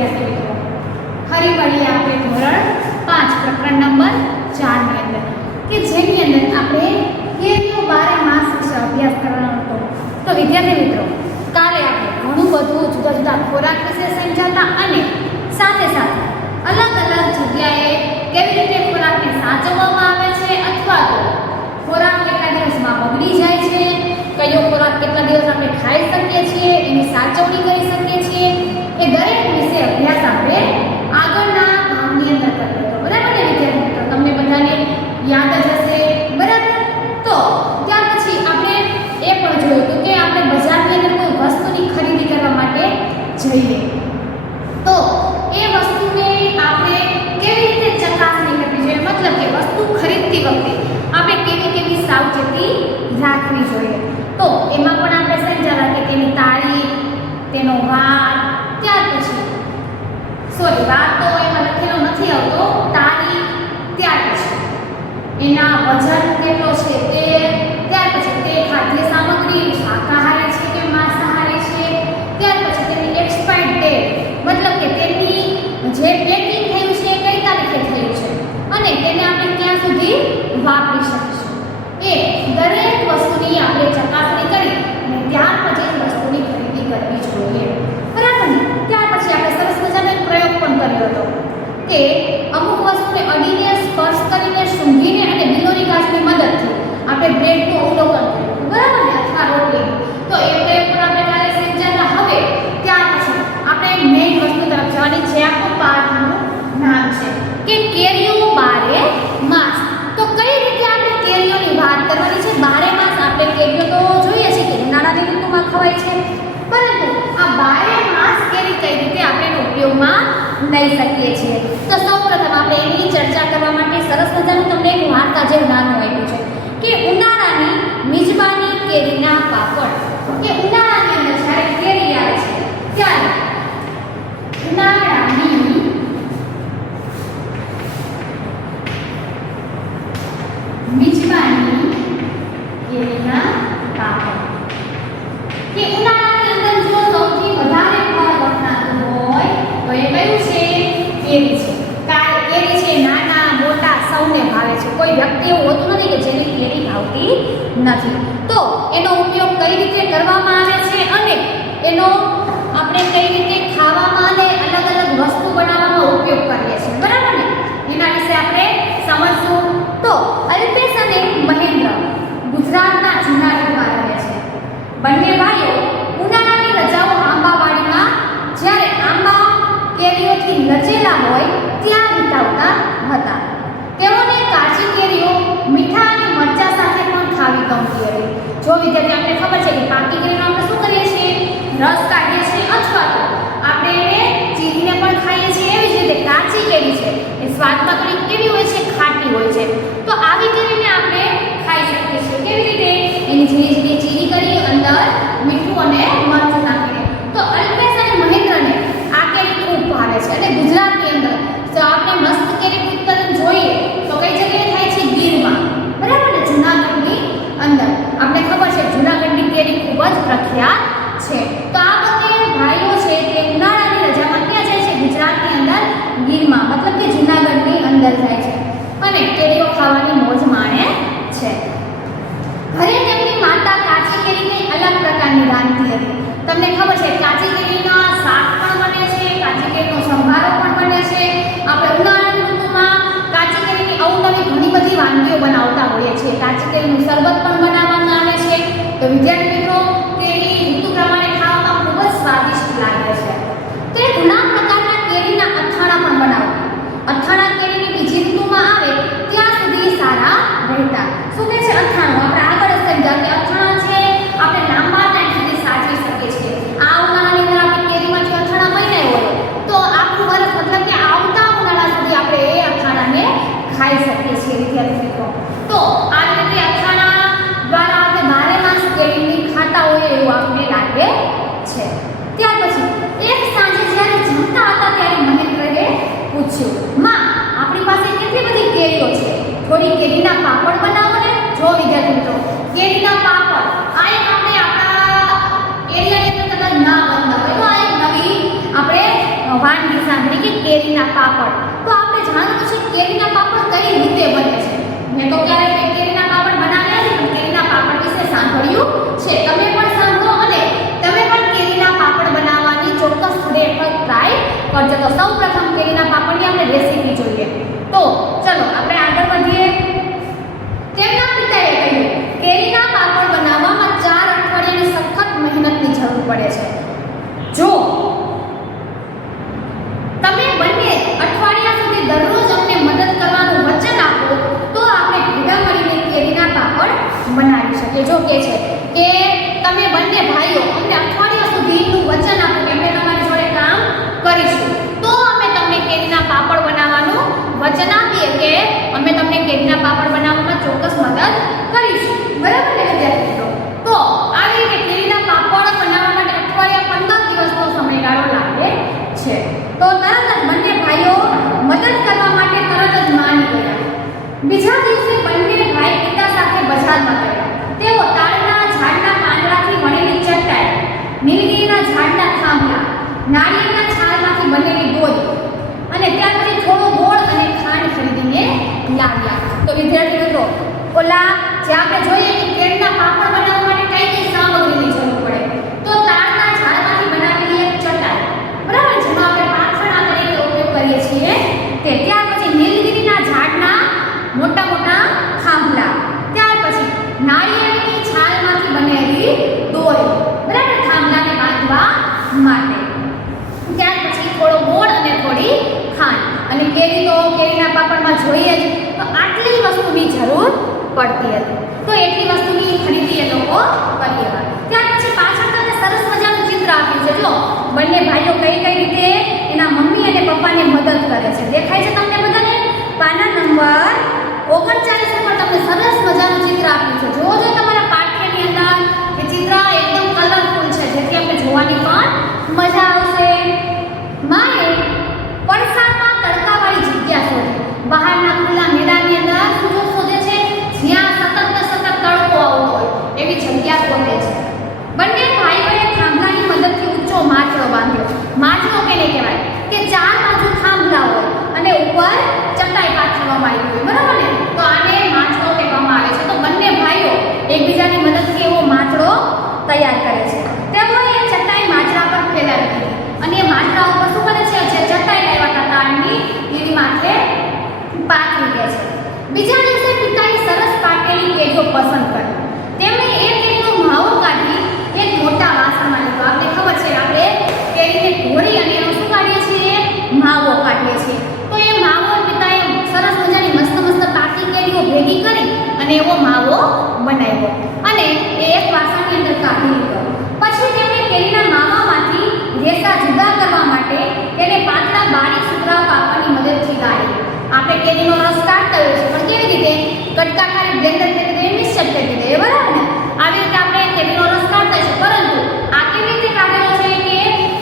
વિદ્યાર્થી મિત્રો, ફરી મળીએ આપણે ધોરણ 5 પ્રકરણ નંબર 4 ની અંદર કે જેની અંદર આપણે કેરીઓ 12 માસ વિશે અભ્યાસ કરવાનો હતો. તો વિદ્યાર્થી મિત્રો, કાલે આપણે ઘણું બધું જુદા જુદા ખોરાક વિશે સમજાતા અને સાથે સાથે અલગ અલગ જગ્યાએ કેવી રીતે ખોરાકને સાચવવામાં આવે છે અથવા તો ખોરાક કેટલા દિવસમાં બગડી જાય છે, કયો ખોરાક કેટલા દિવસ આપણે ખાઈ શકીએ છીએ, એની સાચવણી કરી શકીએ છીએ, એ દરેક વિશે અભ્યાસ આપણે આગળના ભાગની અંદર કર્યો હતો. બરાબર ને વિદ્યાર્થી મિત્રો? તમને બધાને યાદ જ હશે. બરાબર? તો ત્યાર પછી આપણે એ પણ જોયું હતું કે આપણે બજારની અંદર કોઈ વસ્તુની ખરીદી કરવા માટે જઈએ તો એ વસ્તુને આપણે કેવી રીતે ચકાસણી કરવી જોઈએ, મતલબ કે વસ્તુ ખરીદતી વખતે આપણે કેવી કેવી સાવચેતી રાખવી જોઈએ. તો એમાં પણ આપણે સમજાવ્યા કે તેની તારીખ, તેનો વાર, ત્યાર પછી વાર તો એમાં લખેલો નથી આવતો, તારીખ, ત્યાર પછી એના વજન કેટલો છે તે, ત્યાર પછી તે ખાદ્ય સામગ્રી શાકાહારી છે કે માંસાહારી છે, ત્યાર પછી તેની એક્સપાયર્ડ ડેટ, મતલબ કે તેની જે પેકિંગ થયું છે કઈ તારીખે થયું છે અને તેને આપણે ક્યાં સુધી વાપરી શકીશું, એ દરેક વસ્તુની આપણે ચકાસણી કરી અને ત્યાર પછી વસ્તુની ખરીદી કરવી જોઈએ. બરાબર ને? ત્યાર પછી આપણે સરસ મજાનો એક પ્રયોગ પણ કર્યો હતો કે અમુક વસ્તુને અડીને, સ્પર્શ કરીને, સૂંઘીને અને બિલોરી કાચની મદદથી આપણે બ્રેડનું અવલોકન કર્યું. બરાબર ને? અથવા રોટલી. તો એ પ્રયોગ પણ આપણે કાલે સમજાવ્યા. હવે ત્યાર પછી આપણે મેઇન વસ્તુ તરફ જવાની છે. આપણું પાઠનું નામ છે કે કેરીઓ 12 માસ. તો કઈ રીતે આપણે કેરીઓની વાત કરવાની છે? 12 માસ આપણે કેરીઓ તો જોઈએ છે કે ઉનાળાની ઋતુમાં ખવાય છે, પરંતુ આ 12 માસ કેરી કઈ રીતે આપણે ઉપયોગમાં લઈ શકીએ છીએ. તો સૌપ્રથમ આપણે એની ચર્ચા કરવા માટે સરસ મજાનું તમને એક વાર્તા જેવું નાનું આપ્યું છે કે ઉનાળાની મિજબાની કેરીના પાપડ. કે ઉનાળાની અંદર જ્યારે કેરી આવે છે ત્યારે ઉનાળાની મિજબાની કેરીના પાપડ. કે ઉનાળાની અંદર જો સૌથી વધારે ફળ વખણાતું હોય તો એ કયું છે? કેરી છે. કારણ કેરી છે નાના મોટા સૌને ભાવે છે. કોઈ વ્યક્તિ એવું હોતું નથી કે જેને કેરી ભાવતી નથી. તો એનો ઉપયોગ કઈ રીતે કરવામાં આવે છે અને એનો આપણે કઈ રીતે ખાવામાં અને અલગ અલગ વસ્તુ બનાવવામાં ઉપયોગ કરીએ છીએ. બરાબર ને? એના વિશે આપણે સમજશું. તો અલ્પેશ અને મહેન્દ્ર ગુજરાતના જૂનાગઢમાં રહે છે. બંને ભાઈઓ ઉનાળાની રજાઓ આંબાવાડીમાં જ્યારે આંબા કેરીઓથી લચેલા હોય ત્યાં વિતાવતા હતા. તેઓને કાચી કેરીઓ મીઠા અને મરચા સાથે પણ ખાવી ગમતી હતી. જો વિદ્યાર્થી આપણે ખબર છે કે પાકી કેરીનો આપણે શું કરીએ છીએ? રસ કાઢીએ છીએ અથવા તો આપણે એને ચીરીને પણ ખાઈએ છીએ. એવી જ રીતે કાચી કેરી છે એ સ્વાદમાં થોડી કેવી હોય છે? ખાટી હોય છે. તો આવી કેરીને આપણે ખાઈ શકીએ છીએ. કેવી રીતે? એની ઝીણી ઝીણી ચીરી કરી અંદર મીઠું અને મરચું નાખીને. તો અલ્પેશ અને મહેન્દ્રને આ કેરી ખૂબ ભાવે છે અને ગુજરાતની અંદર જો આપણે મસ્ત કેરી ઉત્પાદન જોઈએ તો કઈ જગ્યાએ થાય છે? ગીરમાં. બરાબર ને? જૂનાગઢની અંદર. આપણે ખબર છે જૂનાગઢની કેરી ખૂબ જ પ્રખ્યાત છે. તો આ બંને ભાઈઓ છે તે ઉનાળાની રજામાં ક્યાં જાય છે? ગુજરાતની અંદર ગીરમાં, મતલબ કે જૂનાગઢની અંદર જાય છે અને કેરીઓ ખાવાની મોજ માણે છે. ઘરે તેમની માતા કાચી કેરીની અલગ પ્રકારની રાંધતી હતી. તમને ખબર છે કાચી કેરીના શાક પણ બને છે, કાચી કેરીનો સંભારો પણ બને છે. આપણે ઉનાળાની ઋતુમાં કાચી કેરીની અવનવી ઘણી બધી વાનગીઓ બનાવતા હોઈએ છીએ. કાચી કેરીનું શરબત પણ બનાવવામાં આવે છે. તો વિદ્યાર્થી મિત્રો, કેરી ઋતુ પ્રમાણે ખાવામાં ખૂબ જ સ્વાદિષ્ટ લાગે છે. તો એ ઘણા પ્રકારના કેરીના અથાણા પણ બનાવતા. અથાણા કેરીની બીજી ઋતુમાં આવે ત્યાં સુધી સારા રહેતા. શું કહે છે? અથાણું. આપણે આગળ જ સમજાવ્યું કે અથાણા છે આપણે લાંબા ટાઈમ સુધી સાચવી શકીએ છીએ. આ ઉનાળાની અંદર આપણે કેરીમાંથી અથાણા બન્યા હોય તો આખું વર્ષ, મતલબ કે આવતા ઉનાળા સુધી આપણે એ અથાણાને ખાઈ શકીએ છીએ વિદ્યાર્થી મિત્રો. તો આ રીતે અથાણા દ્વારા આપણે 12 માસ કેરીની ખાતા હોય એવું આપણને લાગે છે. ત્યાર પછી એક સાંજે જ્યારે જમતા હતા ત્યારે મહેન્દ્રએ પૂછ્યું, માં આપણી પાસે કેટલી બધી કેરીઓ છે, થોડી કેરીના પાપડ બનાવો ને. જો વિદ્યાર્થી મિત્રો, કેરીના પાપડ આ એક આપણે આપણા એરિયાની અંદર કદાચ ના બનતા હોય તો આ એક નવી આપણે વાનગી સાંભળી કે કેરીના પાપડ. તો આપણે જાણવું છે કેરીના પાપડ કઈ રીતે બને છે. મેં તો ક્યારેય કેરીના પાપડ બનાવ્યા નથી, પણ કેરીના પાપડ વિશે સાંભળ્યું છે. તમે પણ સાંભળો અને તમે પણ કેરીના પાપડ બનાવવાની ચોક્કસ ટ્રાય કરજો. તો સૌપ્રથમ કેરીના પાપડની આપણે રેસીપી જોઈએ. તો ચલો આપણે આગળ વધીએ. તેમના પિતાએ કહ્યું કેરીના પાપડ બનાવવામાં 4 અઠવાડિયાની સખત મહેનતની જરૂર પડે છે. જો તમે બંને અઠવાડિયા સુધી દરરોજ અમને મદદ કરવાનું વચન આપો તો આપણે ભેગા મળીને કેરીના પાપડ બનાવી શકીએ. જો કે છે કે તમે બંને ભાઈઓ અમને અઠવાડિયા સુધીનું વચન આપો કે અમે તમારી જોડે કામ કરીશું, તો અમે તમને કેરીના પાપડ બનાવવાનું વચન આપીએ કે અમે તમને કેરીના પાપડ બનાવવામાં ચોક્કસ મદદ કરીશું. બરાબર ને વિદ્યાર્થી મિત્રો? તો આવી રીતે કેરીના પાપડ બનાવવા માટે અઠવાડિયા 15 દિવસનો સમયગાળો લાગે છે. તો તરત જ બંને ભાઈઓ મદદ કરવા માટે તરત જ માની ગયા. બીજા દિવસે બંને ભાઈ પિતા સાથે બજારમાં ગયા. તેઓ તાળના ઝાડના પાંદડાથી બનેલી ચટાઈ, નીલગીરીના ઝાડના થાંભલા, નાળિયેરના છાલમાંથી બનેલી દોરી અને ત્યાર પછી થોડો ગોળ અને ખાંડ ખરીદીને લાવ્યા. તો વિદ્યાર્થી મિત્રો, ઓલા જે આપણે જોઈએ કે કેરીના પાપડ બનાવવા માટે કઈ સામગ્રીની જરૂર પડે, તો તાળના ઝાડમાંથી બનાવેલી એક ચટાઈ, બરાબર, જેનો આપણે પાથરણા તરીકે ઉપયોગ કરીએ છીએ તે. ત્યાર પછી નીલગીરીના ઝાડના મોટા મોટા થાંભલા, ત્યાર પછી નાળિયેરની છાલમાંથી બનેલી દોરી, બરાબર, થાંભલાને બાંધવા માટે. ત્યાર પછી થોડો ગોળ અને થોડી ખાંડ. અને કેરી તો કેરીના પાપડમાં જોઈએ જ, તો આટલી વસ્તુની જરૂર પડતી હતી. તો એટલી વસ્તુની ખરીદી એ લોકો કરી હતા. ત્યાર પછી પાછળ તમને સરસ મજાનું ચિત્ર આપ્યું છે. જો બંને ભાઈઓ કઈ કઈ રીતે એના મમ્મી અને પપ્પાને મદદ કરે છે. દેખાય છે તમને બધાને? પાના નંબર 39 પર તમને સરસ મજાનું ચિત્ર આપ્યું છે. જોજો તમારા પાઠ્યની અંદર કે ચિત્ર એકદમ કલરફુલ છે, જેથી આપણે જોવાની પણ મજા આવશે. માએ પડસામાં તડકાવાળી જગ્યા શોધી. બહારના ખુલ્લા મેદાનની અંદર શું શોધે છે? જ્યાં સતત તડકો આવતો હોય એવી જગ્યા શોધે છે. બંને ભાઈઓએ થાંભલાની મદદથી ઊંચો માટલો બાંધ્યો. માટલો કેને કહેવાય? કે 4 બાજુ થાંભલા હોય અને ઉપર ચટાઈ પાથરવામાં આવી હોય, બરાબર ને? તો આને માટલો કહેવામાં આવે છે. તો બંને ભાઈઓ એકબીજાની મદદથી એવો માટલો તૈયાર કરે છે. તેઓએ ચટાઈ માટલા પર ફેલાવી દીધી અને એ માટલા ઉપર શું કરે છે? જે ચટાઈ લાવ્યા હતા તારની એની માથે પાથરી દે છે. બીજા દિવસે પિતાએ સરસ પાકેલી કેરીઓ પસંદ કરી. તેમણે એ કેરીનો માવો કાઢી એક મોટા વાસણમાં લીધો. આપણે ખબર છે આપણે કેરીને ધોરી અને એનો શું કાઢીએ છીએ? માવો કાઢીએ છીએ. તો એ માવો પિતાએ સરસ મજાની મસ્ત પાકી કેરીઓ ભેગી કરી અને એવો માવો બનાવ્યો અને એ એક વાસણની અંદર કાઢી લીધો. પછી તેમણે કેરીના માવામાંથી રેસા જુદા કરવા માટે તેને પાતળા બારીક સુતરાઉ કાપવાની મદદથી ગાળી. આપણે કેરીનો રસ કાઢતા હોઈએ છીએ, પણ કેવી રીતે? કટકાકારી બ્લેન્ડર કરી મિક્સર કરી દઈએ, બરાબર ને? આવી રીતે આપણે કેરીનો રસ કાઢતા છીએ, પરંતુ આ કેવી રીતે કાઢેલો છે કે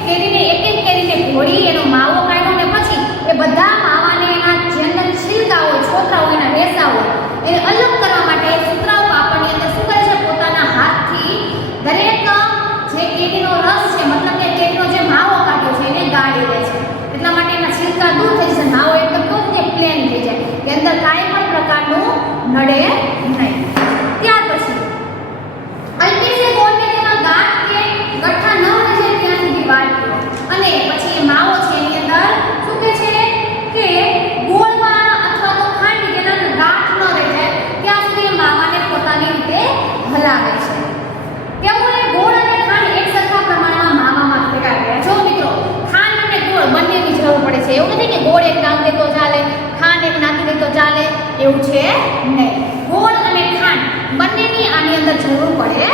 કેરીને એક કેરીને ઘોળી એનો માવો કાઢ્યો અને પછી એ બધા માવાને એના જે અંદર છિલકા હોય, છોતરા હોય, એના રેસા હોય એને અલગ કરવા માટે સુતરાઉ કાપડની અંદર શું કરે છે? પોતાના હાથથી દરેક જે કેરીનો રસ છે, મતલબ કે કેરીનો જે માવો કાઢ્યો છે એને ગાળી દે છે. એટલા માટે એના છિલકા દૂર થઈ જશે, માવો એકદમ પ્લેન થઈ જાય કે અંદર કાંઈ પણ પ્રકારનું નડે નહીં. ત્યાર પછી અલ્કેશે ગોળને તેમાં ગાંઠ કે ગઠ્ઠા ન રહી જાય ત્યાં સુધી વાળ્યો અને પછી એ માવો છે એની અંદર શું કહે છે કે ગોળમાં અથવા તો ખાંડ જેના અંદર ગાંઠ ન રહી જાય ત્યાં સુધી એ માવાને પોતાની રીતે હલાવે છે. તેઓએ ગોળ અને ખાંડ એક સરખા પ્રમાણમાં માવામાં ભેગાડ્યા. જો મિત્રો, ખાંડ અને ગોળ બંનેની જરૂર પડે છે. એવું નથી કે ગોળ એક નાખી દે તો ચાલે, ખાંડ એક નાખી દે તો ચાલે, એવું છે નહીં. ગોળ અને ખાંડ બંનેની આની અંદર જરૂર પડે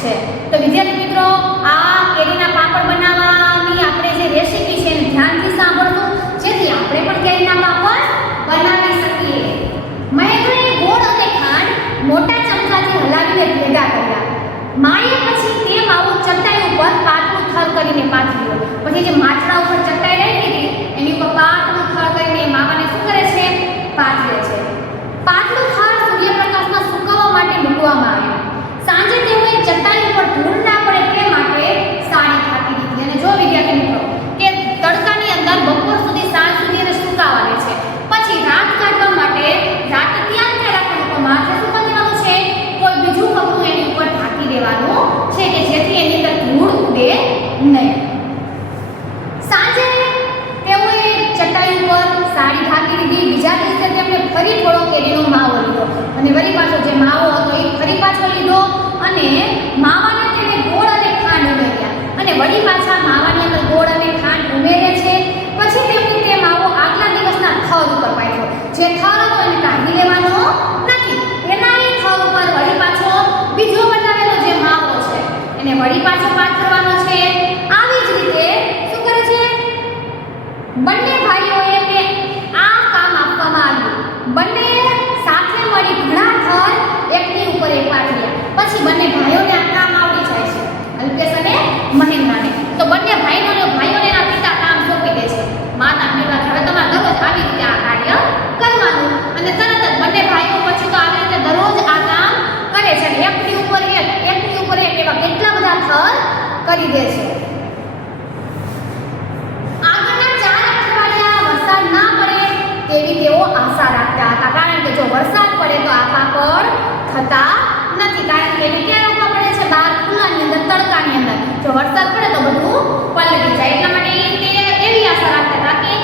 છે. તો વિદ્યાર્થી મિત્રો, આ કેરીના પાપડ બનાવવાની આપણે જે રેસીપી છે એને ધ્યાનથી સાંભળવું, જેથી આપણે પણ કેરીના પાપડ બનાવી શકીએ. મહેન્દ્રએ ગોળ અને ખાંડ મોટા ચમચાથી હલાવીને ભેગા કર્યા. માએ પછી તે માવો ચટાઈ ઉપર પાતળું થર કરીને પાથર્યો. પછી જે માટલા ઉપર ચટાઈ રહી હતી એની ઉપર પાતળું થર કરીને એ માવાને શું કરે છે? પાથરે છે. પાતળું થર સૂર્યપ્રકાશમાં સુકવવા માટે મૂકવામાં આવ્યું. સાંજે તેઓએ ચટાઈ ઉપર ધૂળ ના પડે તે માટે સાડી ઢાંકી દીધી. અને જો વિદ્યાર્થી મિત્રો કે તડકાની દીધી. બીજા દિવસે તેમને ફરી થોડો કેરીનો માવો લીધો અને વળી પાછો જે માવો હતો એ ફરી પાછો લીધો અને માવાને તેને ગોળ અને ખાંડ ઉમેર્યા અને વળી પાછા માવાની અંદર ગોળ અને ખાંડ ઉમેરે છે. પછી તેમણે તે માવો આગલા દિવસના થર ઉપર પાથર્યો. જે થર હતો એને કાઢી લેવાનો નથી. એના એ થર ઉપર વળી પાછો બીજો બનાવેલો જે માવો છે એને વળી પાછો પાથરવાનો છે. આવી જ રીતે શું કરે છે? બંને ભાઈઓને આ કામ આપવામાં આવ્યું. બંને સાથે મળી ઘણા થર એકની ઉપર એક પાથર્યા. પછી બંને ભાઈઓને આ કામ આવડી જાય છે, અલ્પેશ અને મહેન્દ્રને. તો બંને ભાઈઓને એના પિતા કામ સોંપી દે છે. માતા પિતા હવે તમારે દરરોજ આવી રીતે આ કાર્ય કરવાનું અને તરત જ બંને ભાઈઓ પછી તો આવી રીતે દરરોજ આ કામ કરે છે. એકની ઉપર એક એવા કેટલા બધા થર કરી દે છે. આગળના 4 અઠવાડિયા વરસાદ ના પડે તેવી તેઓ આશા રાખતા હતા, કારણ કે જો વરસાદ પડે તો આ પાપડ થતા નથી. કારણ કે એને ક્યાં રાખવા પડે છે? બહાર ખુલ્લાની અંદર, તડકાની અંદર. જો વરસાદ પડે તો બધું પલળી જાય. એટલા માટે તે એવી આશા રાખતા હતા કે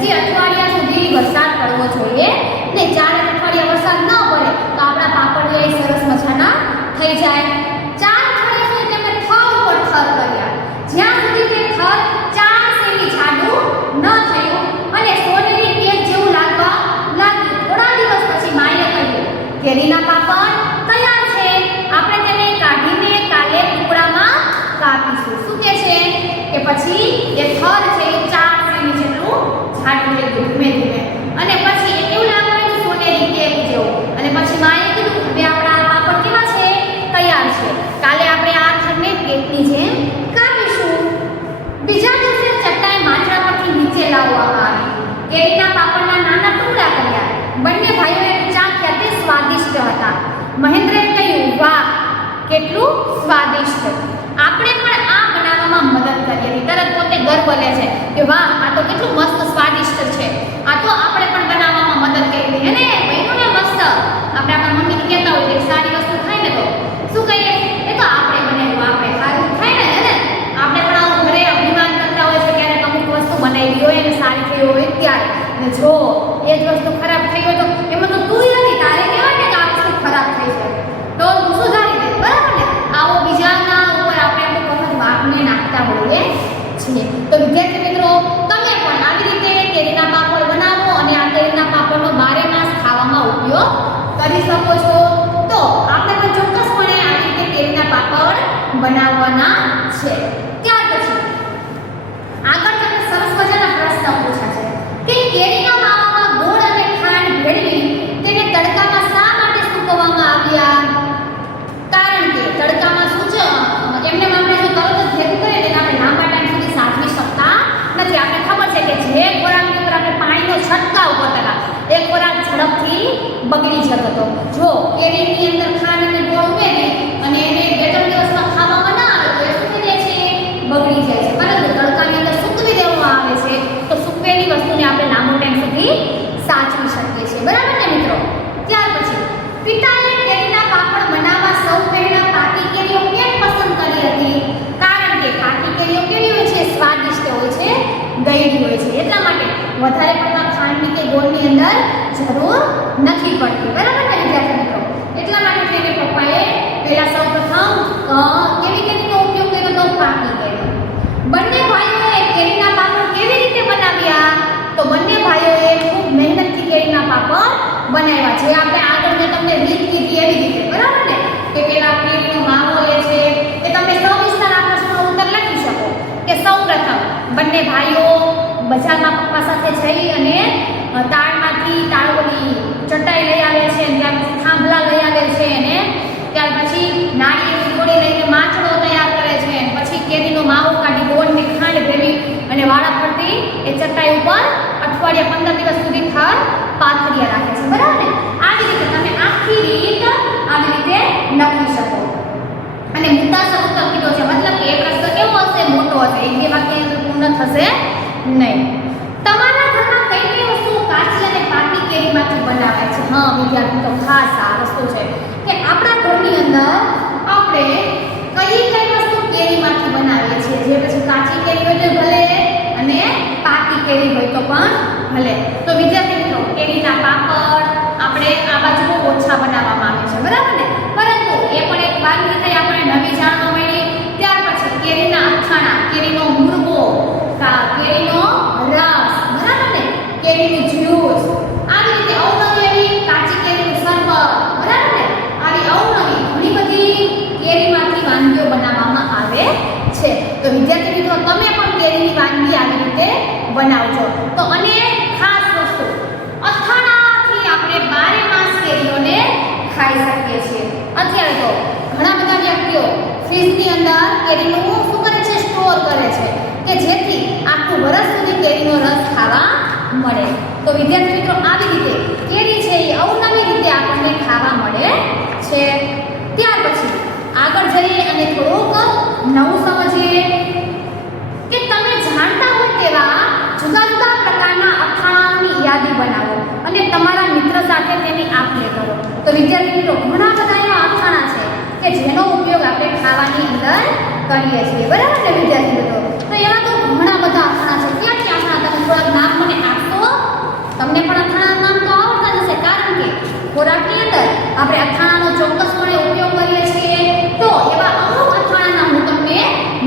હજી અઠવાડિયા સુધી વરસાદ પડવો જોઈએ ને 4 અઠવાડિયા વરસાદ ન પડે તો આપણા પાપડ સરસ મજાના થઈ જાય. 4 અઠવાડિયા સુધી તેમને થર ઉપર થર કર્યા, જ્યાં સુધી તે થર 4 સેમી જાડું ન થયું અને સોનેરી કેક જેવું લાગવા લાગ્યું. થોડા દિવસ પછી માએ કહ્યું, કેરીના પાપડ તૈયાર છે, આપણે તેને કાઢીને કાલે ટુકડામાં કાપીશું. શું કહે છે કે પછી એ થર છે એ 4 સેમી જેટલું જાડું થઈ ગયું ધીમે ધીમે અને પછી એવું લાગવાનું સોનેરી કેક જેવું. અને પછી માએ કીધું, હવે આપણા પાપડ કેવા છે? તૈયાર છે, કાલે આપણે આ થરને કેકની જેમ કાપીશું. બીજા દિવસે ચટાઈ માંચડા પરથી નીચે લાવવામાં આવી. કેરીના પાપડના નાના ટુકડા કર્યા. બંને ભાઈઓએ ચાખ્યા, તે સ્વાદિષ્ટ હતા. મહેન્દ્રએ કહ્યું, વાહ, કેટલું સ્વાદિષ્ટ! આપણે પણ આ બનાવવામાં મદદ કરી હતી. તરત પોતે ગર્વ લે છે કે વાહ, આ તો કેટલું મસ્ત સ્વાદિષ્ટ છે, આ તો આપણે પણ બનાવવામાં મદદ કરી હતી. અને બન્યું ને મસ્ત. આપણે આપણા મમ્મીને કહેતા હોય કે સારી વસ્તુ થાય ને તો શું કહીએ? એ તો આપણે બનાવ્યું, આપણે સારું થાય ને. આપણે પણ આવું ઘરે અભિમાન કરતા હોય છે ક્યારેક અમુક વસ્તુ બનાવી હોય અને સારી થઈ હોય ત્યારે. અને જો એ જ વસ્તુ ખરાબ થઈ હોય તો એમાં તો તું નથી, તારે કહેવાય ને કે આ વસ્તુ ખરાબ થઈ છે તો તું સુધારી દે, બરાબર ને? આવો બીજાના ઉપર આપણે અમુક વખત વાંકને નાખતા હોઈએ છીએ. તો વિદ્યાર્થી મિત્રો, તમે પણ આવી રીતે કેરીના પાપડ બનાવો અને આ કેરીના પાપડનો 12 માસ ખાવામાં ઉપયોગ કરી શકો છો. તો આપણે પણ ચોક્કસપણે આવી રીતે કેરીના પાપડ બનાવવાના છે. ત્યાર પછી આગળ તમને સરસ મજાના પ્રશ્ન પૂછ્યા છે કે કેરીના માવામાં ગોળ અને ખાંડ ભેળવી તેને તડકામાં શા માટે સૂકવવામાં આવ્યા? કારણ કે તડકામાં એમને આપણે જો તરત જ ભેગું કરીએ તો આપણે લાંબા ટાઈમ સુધી સાચવી શકતા નથી. આપણે ખબર છે કે જે ખોરાકની ઉપર આપણે પાણીનો છંટકાવ કરતા હતા એ ખોરાક ઝડપથી બગડી જતો હતો. જો કેરીની અંદર ખાંડ અને ગોળ ઉમેરી અને એને 2-3 દિવસમાં ખાવામાં ના આવે તો એ શું થઈ જાય છે? બગડી જાય છે. પરંતુ તડકાની અંદર સૂકવી દેવામાં આવે છે તો સૂકવેલી વસ્તુને આપણે લાંબો ટાઈમ સુધી સાચવી શકીએ છીએ, બરાબર ને મિત્રો? ત્યાર પછી પિતાએ કેરીના પાપડ બનાવવા સૌ પહેલા પાકી કેરીઓ કેમ પસંદ કરી હતી? કારણ કે પાકી કેરીઓ કેવી હોય છે? સ્વાદિષ્ટ હોય છે, ગળી હોય છે. એટલા માટે વધારે પડતા ખાંડની કે ગોળની અંદર જરૂર નથી પડતી, બરાબર ને વિદ્યાર્થી મિત્રો? એટલા માટે તેને પપ્પાએ પહેલા સૌપ્રથમ કેવી કેરીનો ઉપયોગ કર્યો તો? પાકી કેરી. બંને ભાઈઓએ કેરીના પાપડ કેવી રીતે બનાવ્યા? તો બંને ભાઈઓએ ખૂબ મહેનતથી કેરીના પાપડ બનાવ્યા છે. આપણે આગળ મેં તમને રીત કીધી એવી રીતે, બરાબર ને? કે પેલા કેરીનો માવો લે છે એ તમે સવિસ્તાર આ પ્રશ્નનો ઉત્તર લખી શકો કે સૌપ્રથમ બંને ભાઈઓ બજારમાં પપ્પા સાથે જઈ અને તાળમાંથી તાળોની ચટાઈ લઈ આવે છે અને ત્યાર પછી થાંભલા લઈ આવે છે અને ત્યાર પછી નાળિયેરની ગોળી લઈને માચડો તૈયાર કરે છે. પછી કેરીનો માવો કાઢી ગોળને ખાંડ ભેળવી અને વાળા ફરતી એ ચટાઈ ઉપર અઠવાડિયા 15 દિવસ સુધી થર પાથર્યા રાખે છે, બરાબર ને? આવી રીતે તમે આખી રીત આવી રીતે લખી શકો. અને મુદ્દાસર ઉત્તર કીધો છે, મતલબ કે એ પ્રશ્ન કેવો હશે? મોટો હશે. એક બે વાક્ય પૂર્ણ થશે નહીં. તમારા ઘરમાં કઈ કઈ વસ્તુઓ કાચી અને પાકી કેરીમાંથી બનાવાય છે? હા વિદ્યાર્થી, તો ખાસ આ વસ્તુ છે કે આપણા ઘરની અંદર આપણે કઈ વસ્તુ કેરીમાંથી બનાવીએ છીએ. જે પછી કાચી કેરી હોય તો ભલે અને પાકી કેરી હોય તો પણ ભલે. તો વિદ્યાર્થી મિત્રો કેરીના પાપડ આપણે આ બાજુ બહુ ઓછા બનાવવામાં આવે છે, બરાબર ને? પરંતુ એ પણ એક વાનગી થઈ, આપણે નવી જાણવા મળી. ત્યાર પછી કેરીના અથાણા, કેરીનો મુરબો, કેરીનો રસ, બરાબર ને? કેરીનું જ્યુસ, આવી રીતે અવનવી એવી કાચી કેરીનું શરબત, બરાબર ને? આવી અવનવી ઘણી બધી કેરીમાંથી વાનગીઓ બનાવવામાં આવે છે. તો વિદ્યાર્થી મિત્રો તમે પણ કેરીની વાનગી આવી રીતે બનાવજો. તો અને ખાસ વસ્તુ, અથાણાથી આપણે 12 માસ કેરીઓને ખાઈ શકીએ છીએ. અત્યારે તો ઘણા બધા વ્યક્તિઓ ફ્રીજની અંદર કેરીનું શું કરે છે? સ્ટોર કરે છે કે જેથી આખું વર્ષ સુધી કેરીનો રસ ખાવા મળે. તો વિદ્યાર્થી મિત્રો આવી રીતે કેરી છે એ અવનવી રીતે આપણને ખાવા મળે છે. ત્યાર પછી આગળ જઈએ અને થોડુંક નવું સમજીએ કે તમે જાણતા હોય તેવા જુદા જુદા પ્રકારના અથાણાની યાદી બનાવો અને તમારા મિત્ર સાથે તેની આપ-લે કરો. તો વિદ્યાર્થી મિત્રો ઘણા બધા એવા અથાણા છે કે જેનો ઉપયોગ આપણે ખાવાની અંદર કરીએ છીએ, બરાબર ને વિદ્યાર્થી મિત્રો? તો એવા તો ઘણા બધા અથાણા છે. ક્યાં ક્યાં અથાણા તમે થોડાક નામ મને આપશો? તમને પણ અથાણાનું નામ તો આવડતા જ હશે, કારણ કે ખોરાકની અંદર આપણે અથાણાનો ચોક્કસપણે ઉપયોગ કરીએ છીએ. તો એવા અમુક અથાણાના હું તમને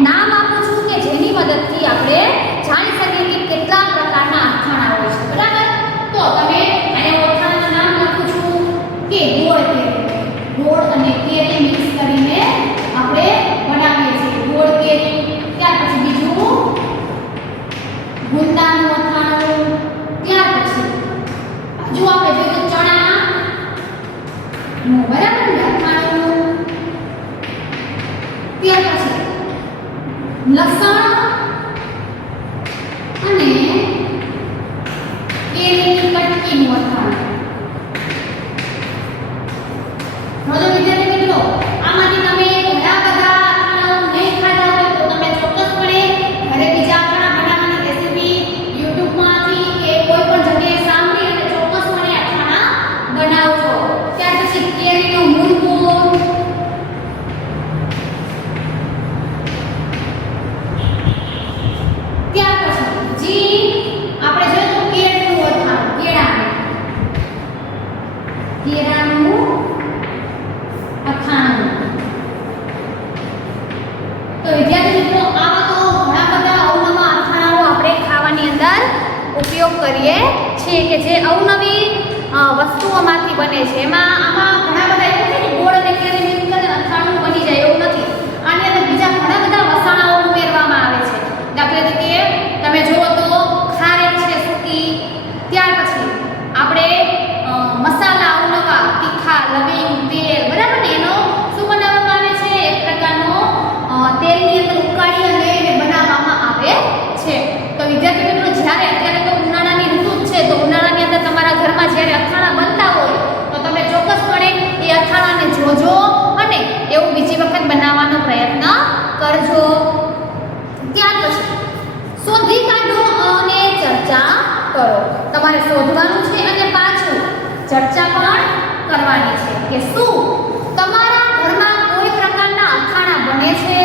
નામ આપું છું કે જેની મદદથી આપણે જાણી શકીએ કે કેટલા પ્રકારના અથાણા હોય છે, બરાબર? તો તમે અહીંયા અથાણાના નામ લખું છું કે ગોળ કેરી, ગોળ અને કેરી મિક્સ કરીને આપણે બનાવીએ છીએ ગોળ કેરી. ત્યાર પછી બીજું ગુંદાનું અથાણું. ત્યાર પછી જો આપણે જોઈએ ચણા, બરાબર ને, અથાણું. ત્યાર પછી લસણ અને કેરીની કટકીનું અથાણું. હવે વિદ્યાર્થી મિત્રો આમાંથી તમે ઘણા બધા અથાણાઓ નહીં ખાધા હોય તો તમે ચોક્કસપણે ઘરે બીજા અથાણા બનાવવાની રેસીપી યુટ્યુબમાંથી કે કોઈ પણ જગ્યાએ સાંભળી અને ચોક્કસપણે અથાણા બનાવજો. ત્યાર પછી કેરીનો મુરબો, ત્યાર પછી આપણે જોઈએ તો કેળનું અથાણું, કેળાનું અથાણું. તો વિદ્યાર્થી મિત્રો આવા તો ઘણા બધા અવનવા અથાણાઓ આપણે ખાવાની અંદર ઉપયોગ કરીએ છીએ કે જે અવનવી વસ્તુઓમાંથી બને છે. આમાં ઘણા બધા એવું છે કે ગોળ અને કેરી મિક્સ કરીને અથાણું બની જાય એવું નથી. આની અંદર બીજા ઘણા બધા વસાણાઓ ઉમેરવામાં આવે છે. દાખલા તરીકે તમે જુઓ તો ખારેક છે સૂકી, ત્યાર પછી આપણે મસાલા અવનવા તીખા, લવિંગ, તેલ, બરાબર ને? એનો શું બનાવવામાં આવે છે? એક પ્રકારનો તેલની અંદર ઉકાળી અને એને બનાવવામાં આવે છે. તો વિદ્યાર્થી મિત્રો જ્યારે અત્યારે તો ઉનાળાની ઋતુ છે, તો ઉનાળાની અંદર તમારા ઘરમાં જ્યારે અથાણા બનતા હોય તો તમે ચોક્કસપણે એ અથાણાને જોજો અને એવું બીજી વખત બનાવવાનો પ્રયત્ન કરજો. ત્યાર પછી શોધી કાઢો અને ચર્ચા કરો. તમારે શોધવાનું છે અને પાછું ચર્ચા પણ કરવાની છે કે શું તમારા ઘરમાં કોઈ પ્રકારના અથાણા બને છે?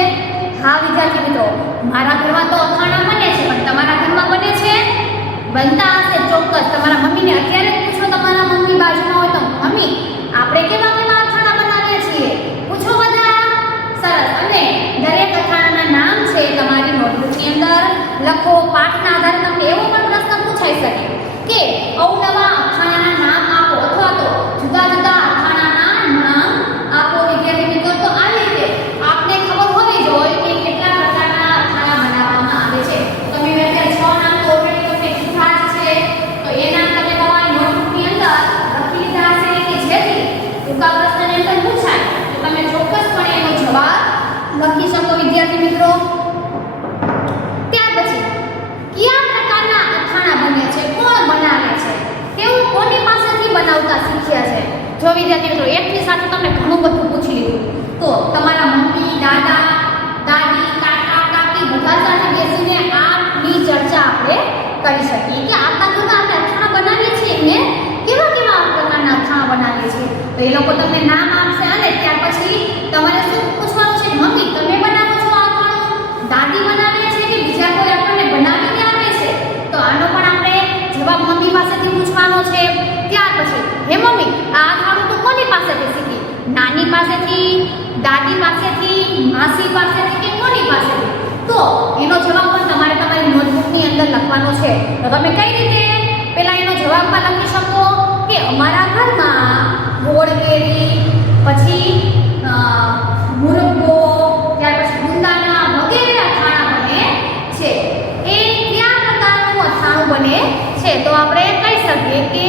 હા વિદ્યાર્થી મિત્રો, મારા ઘરમાં તો અથાણા બને છે, પણ તમારા ઘરમાં બને છે? બનતા હશે ચોક્કસ. તમારા મમ્મીને અત્યારે પૂછો, તમારા મમ્મી બાજુમાં હોય તો, મમ્મી આપણે કેવા કેવા અથાણા બનાવીએ છીએ? પૂછો બધા. સરસ. અને દરેક અથાણાના નામ છે તમારી નોટબુકની અંદર લખો. પાઠના આધારે તમને એવો પણ પ્રશ્ન પૂછાઈ શકે કે અવનવા અથાણાના નામ આપો અથવા તો જુદા જુદા અથાણાના નામ આપો. વિદ્યાર્થી મિત્રો તો આવી રીતે આપને ખબર હોવી જોઈએ કે કેટલા પ્રકારના અથાણા બનાવવામાં આવે છે. તમે મેં અત્યારે 6 નામ તો ઓલરેડી તમને કીધા જ છે. તો એ નામ તમે તમારી નોટબુકની અંદર લખી લીધા હશે કે જેથી ટૂંકા પ્રશ્નની અંદર પૂછાય તો તમે ચોક્કસપણે એનો જવાબ લખી શકો વિદ્યાર્થી મિત્રો. ત્યાર પછી કયા પ્રકારના અથાણા બને છે? કોણ બનાવે છે? તેવું કોની પાસેથી બનાવતા શીખ્યા છે? જો વિદ્યાર્થી મિત્રો એકની સાથે તમને ઘણું બધું પૂછી લીધું તો તમારા મમ્મી, દાદા, દાદી, કાકા, કાકી બધા સાથે બેસીને આની ચર્ચા આપણે કરી શકીએ કે આપણા ઘરમાં આપણે અથાણા બનાવીએ છીએ ને કેવા કેવા પ્રકારના અથાણા બનાવીએ છીએ. તો એ લોકો તમને નામ આપશે અને ત્યાર પછી તમારે શું પૂછવાનું છે? મમ્મી તમે બનાવો છો આ અથાણું? દાદી બનાવે છે કે બીજા કોઈ આપણને બનાવીને આપે છે? તો આનો પણ આપણે જવાબ નાની પાસેથી, દાદી પાસેથી, માસી પાસેથી કે કોની પાસેથી? તો એનો જવાબ પણ તમારે તમારી નોટબુકની અંદર લખવાનો છે. તો તમે કઈ રીતે પહેલા એનો જવાબમાં લખી શકો કે અમારા ઘરમાં ગોળ કેરી, પછી મુરબ્બો, ત્યાર પછી ગુંદાના વગેરે અથાણા બને છે. એ કયા પ્રકારનું અથાણું બને છે? તો આપણે કહી શકીએ કે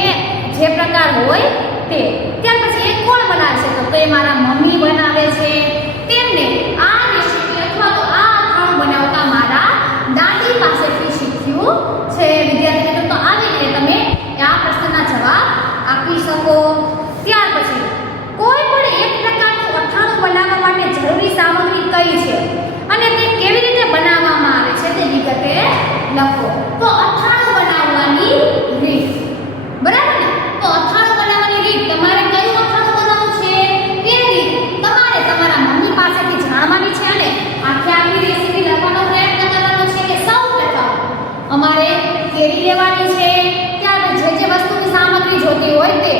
જે પ્રકાર હોય તે. ત્યાર પછી એ કોણ બનાવે છે? તો એ મારા મમ્મી બનાવે છે. તેમને આ રેસીપી અથવા તો આ અથાણું બનાવતા મારા દાદી પાસેથી શીખ્યું છે. વિદ્યાર્થી મિત્રો, તો આવી રીતે તમે આ પ્રશ્નના જવાબ આપી શકો. ત્યાર પછી કોઈ પણ એક પ્રકારનું અથાણું બનાવવા માટે જરૂરી સામગ્રી કઈ છે અને તે કેવી રીતે બનાવવામાં આવે છે તે વિગતે લખો. તો અથાણું બનાવવાની રીત, બરાબર ને? તો અથાણું બનાવવાની રીત, તમારે કયું અથાણું બનાવવું છે એ રીત તમારે તમારા મમ્મી પાસેથી જાણવાની છે અને આખી રેસીપી લખવાનો પ્રયત્ન કરવાનો છે કે સૌપ્રથમ અમારે કેરી લેવાની છે. ત્યાર જે વસ્તુની સામગ્રી જોતી હોય તે,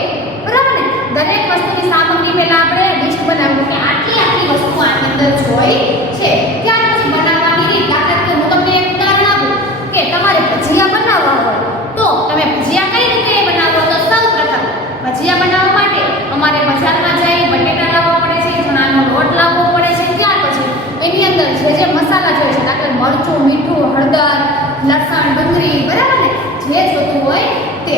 બરાબર ને? દરેક વસ્તુની સામગ્રી પહેલા આપણે લિસ્ટ બનાવવું કે આટલી વસ્તુ આની અંદર જોઈ છે. ત્યાર પછી બનાવવાની રીત, દાખલા તરીકે હું તમને એક ઉદાહરણ આપું કે તમારે ભજીયા બનાવવા હોય તો તમે ભજીયા કઈ રીતે બનાવો? તો સૌપ્રથમ ભજીયા બનાવવા માટે અમારે બજારમાં જઈ બટેટા લાવવા પડે છે, ચણાનો લોટ લાવવો પડે છે. ત્યાર પછી એની અંદર જે મસાલા જોઈએ છે, દાખલા મરચું, મીઠું, હળદર, લસણ, ડુંગળી, બરાબર ને? જે જોતું હોય તે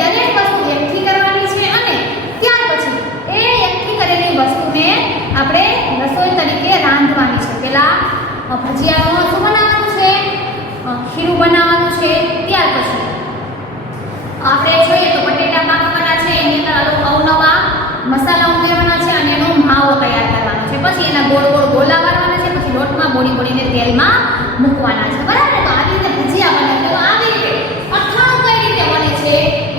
દરેક વસ્તુ એકઠી કરવાની છે અને ત્યાર પછી એ એકઠી કરેલી વસ્તુને આપણે રસોઈ તરીકે રાંધવાની છે. પહેલા ભજીયાનું શું બનાવવાનું છે? ખીરું બનાવવાનું છે. ત્યાર પછી આપણે જોઈએ તો બટેટા બાફવાના છે, એની અંદર અવનવા મસાલા ઉમેરવાના છે અને એનો માવો તૈયાર કરવાનો છે. પછી એના ગોળ ગોળ ગોલા વાળવાના છે, પછી લોટમાં બોળીને તેલમાં મૂકવાના છે, બરાબર? તો આવી રીતે ભજીયા બને. તો આવી રીતે અથાણું કઈ રીતે બને છે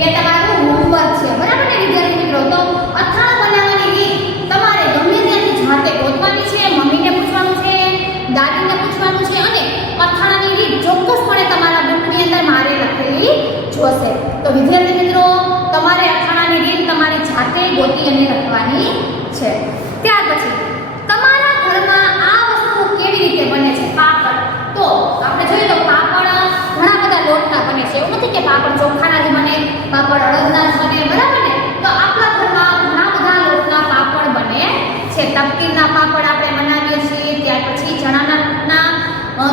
એ તમારું હોમવર્ક છે, બરાબર ને વિદ્યાર્થી મિત્રો? તો અથાણું બનાવવાની રીત તમારે ગમે ત્યાંથી જાતે ગોતવાની છે, મમ્મીને પૂછવાનું છે, દાદીને પૂછવાનું છે અને અથાણાની રીત ચોક્કસપણે તમારા બુકની અંદર મારે લખેલી જોશે. તો વિદ્યાર્થી મિત્રો, તમારે અથાણાની રીત તમારી જાતે ગોતી અને લખવાની છે. ત્યાર પછી તમારા ઘરમાં આ વસ્તુ કેવી રીતે બને છે? પાપડ. તો આપણે જોઈએ તો પાપડ ઘણા બધા લોટના બને છે. એવું નથી કે પાપડ ચોખાના જ બને, પાપડ અડદના જ બને, બરાબર ને? તો આપણા ઘરમાં ઘણા બધા લોટના પાપડ બને છે. તપકીરના પાપડ આપણે બનાવીએ છીએ. ત્યાર પછી ચણાના લોટના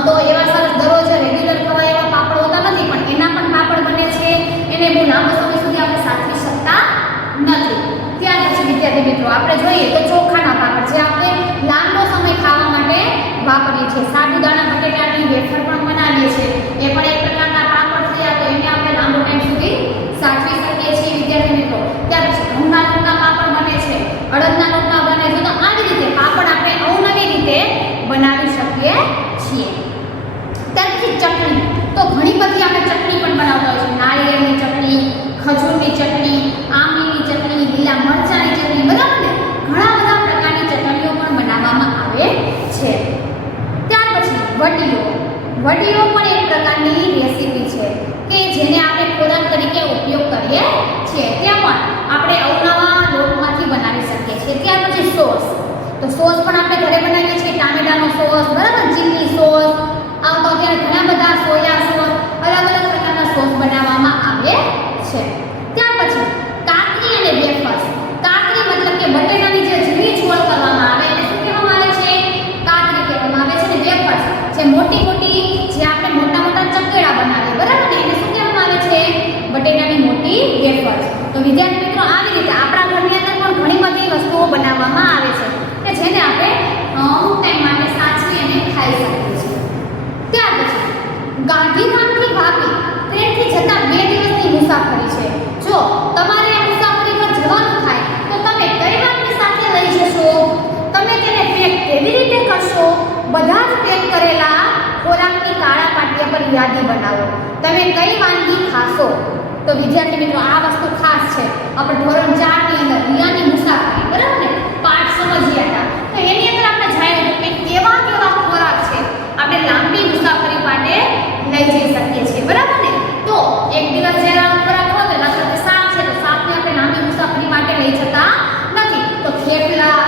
તો એવા સરસ દરરોજ રેગ્યુલર ખવાય એવા પાપડ હોતા નથી, પણ એના પણ પાપડ બને છે. એને બહુ લાંબો સમય સુધી આપણે સાચવી શકતા નથી. ત્યાર પછી વિદ્યાર્થી મિત્રો, આપણે જોઈએ તો ચોખાના પાપડ જે આપણે લાંબો સમય ખાવા માટે વાપરીએ છીએ. સાબુદાણા બટેટાની વેફર પણ બનાવીએ છીએ. એ પણ એક પ્રકારના પાપડ થયા, તો એને આપણે લાંબો ટાઈમ સુધી સાચવી શકીએ છીએ વિદ્યાર્થી મિત્રો. ત્યાર પછી ઘઉંના લોટના પાપડ બને છે, અડદના લોટના બને છે. તો આવી રીતે પાપડ આપણે અવનવી રીતે બનાવી શકીએ છીએ. ત્યાર પછી ચટણી. તો ઘણી બધી આપણે ચટણી પણ બનાવતા હોય છે. નાળિયેરની ચટણી, ખજૂરની ચટણી, આંબલીની ચટણી, લીલા મરચાંની ચટણી, બરાબર ને? ઘણા બધા પ્રકારની ચટણીઓ પણ બનાવવામાં આવે છે. ત્યાર પછી વડીઓ. વડીઓ પણ એક પ્રકારની રેસીપી છે કે જેને આપણે ખોરાક તરીકે ઉપયોગ કરીએ છીએ. ત્યાં પણ આપણે અવનવા લોટમાંથી બનાવી શકીએ છીએ. ત્યાર પછી સોસ. તો સોસ પણ આપણે ઘરે બનાવીએ છીએ. ટામેટાનો સોસ, બરાબર? ચીલી સોસ, આમ તો અત્યારે ઘણા બધા સોયા સોસ, અલગ અલગ પ્રકારના સોસ બનાવવામાં આવે છે. ત્યાર પછી કાકરી અને વેફર્સ. કાકરી મતલબ કે બટેટાની જે ઝીણી છોલ કરવામાં આવે એને શું કહેવામાં આવે છે? કાકરી કહેવામાં આવે છે. અને વેફર્સ જે મોટી મોટી, જે આપણે મોટા મોટા ચકેડા બનાવીએ, બરાબર ને? એને શું કહેવામાં આવે છે? બટેટાની મોટી વેફર્સ. તો વિદ્યાર્થી મિત્રો, આવી રીતે આપણા ઘરની અંદર પણ ઘણી બધી વસ્તુઓ બનાવવામાં આવે છે કે જેને આપણે અમુક ટાઈમ માટે સાચવી અને ખાઈ શકીએ છીએ. ત્યાર પછી ગાંધીધામથી વાપી ટ્રેનથી જતા 2 દિવસની મુસાફરી છે. જો તમારે આ મુસાફરી પર જવાનું થાય તો તમે કઈ વાનગી સાથે લઈ જશો? તમે તેને પેક કેવી રીતે કરશો? બધા જ પેક કરેલા ખોરાકની કાળા પાટિયા પર યાદી બનાવો. તમે કઈ વાનગી ખાશો? તો વિદ્યાર્થી મિત્રો, આ વસ્તુ ખાસ છે. આપણે ધોરણ 4 ની અંદર રિયાની મુસાફરી, બરાબર ને? પાઠ સમજ્યા હતા. તો એની અંદર આપણે જાણ્યું કે કેવા કેવા ખોરાક છે આપણે લાંબી મુસાફરી માટે લઈ જઈ શકીએ છીએ, બરાબર ને? તો એક દિવસ જ્યારે ખોરાક હોય તો શાક છે, તો શાકને આપણે લાંબી મુસાફરી માટે લઈ જતા નથી. તો થેપલા,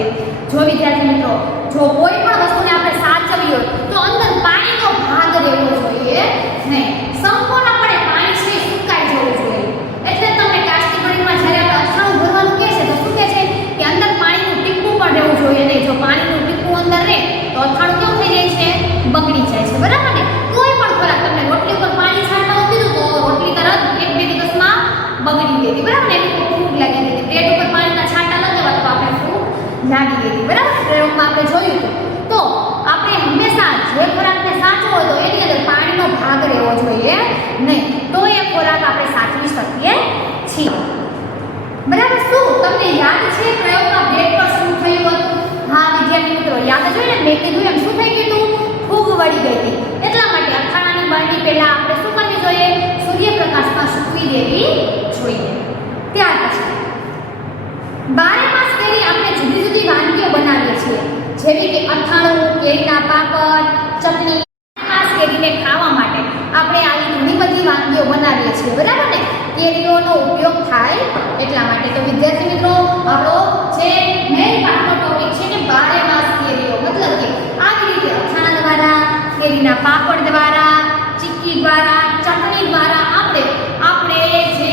જોઈએ. જો વિદ્યાર્થી મિત્રો, જો કોઈ પણ વસ્તુને આપણે સાચવવી હોય તો અંદર પાણીનો ભાગ રહેવો જોઈએ નહીં. સંપૂર્ણપણે પાણી છે સુકાઈ જવું જોઈએ. એટલે તમને કાચની ગળીમાં જ્યારે આપણે અથાણું ભરવાનું કહે છે તો શું કહે છે કે અંદર પાણીનું ટીપું પણ રહેવું જોઈએ નહીં. જો પાણીનું ટીપું અંદર રહે તો અથાણું કેવું થઈ જાય છે? બગડી જાય છે. બરાબર ને? કોઈ પણ ખોરાક, તમને રોટલી ઉપર પાણી છાંટવાનું કીધું તો રોટલી તરત 1-2 દિવસમાં બગડી ગઈ હતી. બરાબર ને? એની ઉપર ફૂગ લાગી ગઈ હતી. બ્રેડ ઉપર પાણીના છાંટા ન દેવા તો આપણે ફૂગ લાગી ગઈ હતી. બરાબર? પ્રયોગમાં આપણે જોયું હતું. તો આપણે હંમેશા જે ખોરાકને સાચવો હોય તો એની અંદર પાણીનો ભાગ રહેવો જોઈએ નહીં. તો એ ખોરાક આપણે સાચવી શકીએ છીએ. બરાબર? શું તમને યાદ છે પ્રયોગમાં બ્રેડ પર શું થયું હતું? હા વિદ્યાર્થી મિત્રો, યાદ જ હોય ને? મેં કીધું એમ શું થઈ ગયું હતું? ફૂગ વળી ગઈ હતી. એટલા માટે અથાણાની બળની પહેલા આપણે શું કરવી જોઈએ? સૂર્યપ્રકાશમાં સૂકવી દેવી જોઈએ. ત્યાર પછી બારેમાસ કેરી આપણે જુદી જુદી વાનગીઓ બનાવીએ છીએ, જેવી કે અથાણું, કેરીના પાપડ, ચટણી. બારેમાસ કેરીને ખાવા માટે આપણે આવી ઘણી બધી વાનગીઓ બનાવીએ છીએ. બરાબર ને? કેરીઓનો ઉપયોગ થાય એટલા માટે. તો વિદ્યાર્થી મિત્રો, આપણો જે મેઇન પાઠનો ટોપિક છે કે બારેમાસ કેરીઓ, મતલબ કે આવી રીતે અથાણા દ્વારા, કેરીના પાપડ દ્વારા, ચીક્કી દ્વારા, ચટણી દ્વારા આપણે જે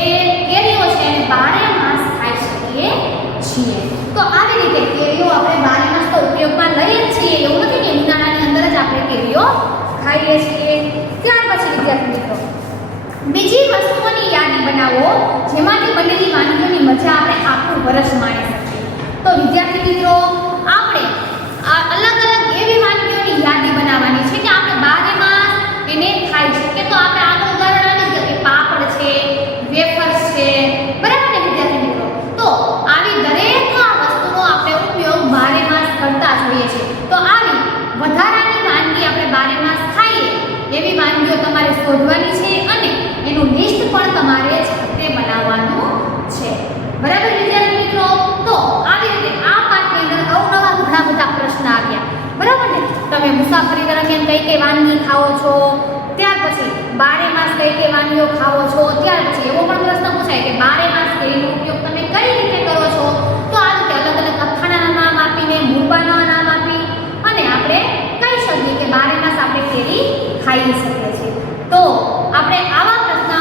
કેરીઓ છે એને બારેમાસ ખાઈ શકીએ છીએ. તો આવી રીતે કેરીઓ આપણે બારેમાસ તો ઉપયોગમાં લઈએ જ છીએ. એવું નથી કે ઉનાળાની અંદર જ આપણે કેરીઓ ખાઈએ છીએ. ત્યાર પછી વિદ્યાર્થી મિત્રો, બીજી વસ્તુઓની યાદી બનાવો જેમાંથી બનેલી વાનગીઓની મજા આપણે આખું વર્ષ માણી શકીએ. તો વિદ્યાર્થી મિત્રો, આપણે અલગ અલગ એવી વાનગીઓની યાદી બનાવવાની છે કે આપણે બારેમાસ એને ખાઈ શકીએ. તો આપણે આગળ ઉદાહરણ આવી ગયું કે પાપડ છે, વેફર્સ છે. બરાબર ને વિદ્યાર્થી મિત્રો? તો આવી દરેક વસ્તુનો આપણે ઉપયોગ બારેમાસ કરતા જોઈએ છે. તો આવી વધારાની વાનગી આપણે બારેમાસ ખાઈએ એવી વાનગીઓ તમારે શોધવાની છે અને એનું લિસ્ટ પણ તમારે જાતે બનાવવાનું છે. બરાબર વિદ્યાર્થી મિત્રો? તો આવી રીતે આ પાઠની અંદર અવનવા ઘણા બધા પ્રશ્ન આવ્યા. બરાબર ને? તમે મુસાફરી દરમિયાન કઈ કઈ વાનગી ખાઓ છો, ત્યાર પછી બારેમાસ કઈ કઈ વાનગીઓ ખાઓ છો, ત્યાર પછી એવો પણ પ્રશ્ન પૂછાય કે બારેમાસ કેરીનો ઉપયોગ તમે કઈ રીતે કરો છો. તો આ રીતે અલગ અલગ અથાણાના નામ આપીને, મુરબાના નામ આપી અને આપણે કહી શકીએ કે બારેમાસ આપણે કેરી ખાઈ શકીએ છીએ. તો આપણે આવા પ્રશ્ન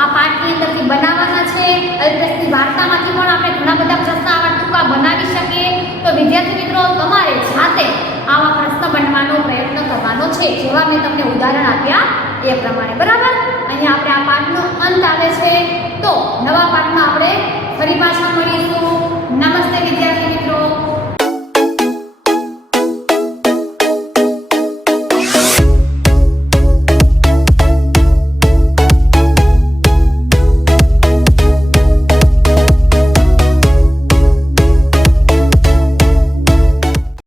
આ પાઠની અંદરથી બનાવવાના છે. અલ્પેશની વાર્તામાંથી પણ આપણે ઘણા બધા પ્રશ્ન આવા ટૂંકા બનાવી શકીએ. તો વિદ્યાર્થી મિત્રો, તમારે જાતે આવા પ્રશ્ન બનાવવાનો પ્રયત્ન કરવાનો છે, જેવા મેં તમને ઉદાહરણ આપ્યા એ પ્રમાણે. બરાબર? અહીંયા આપણે આ પાઠનો અંત આવે છે.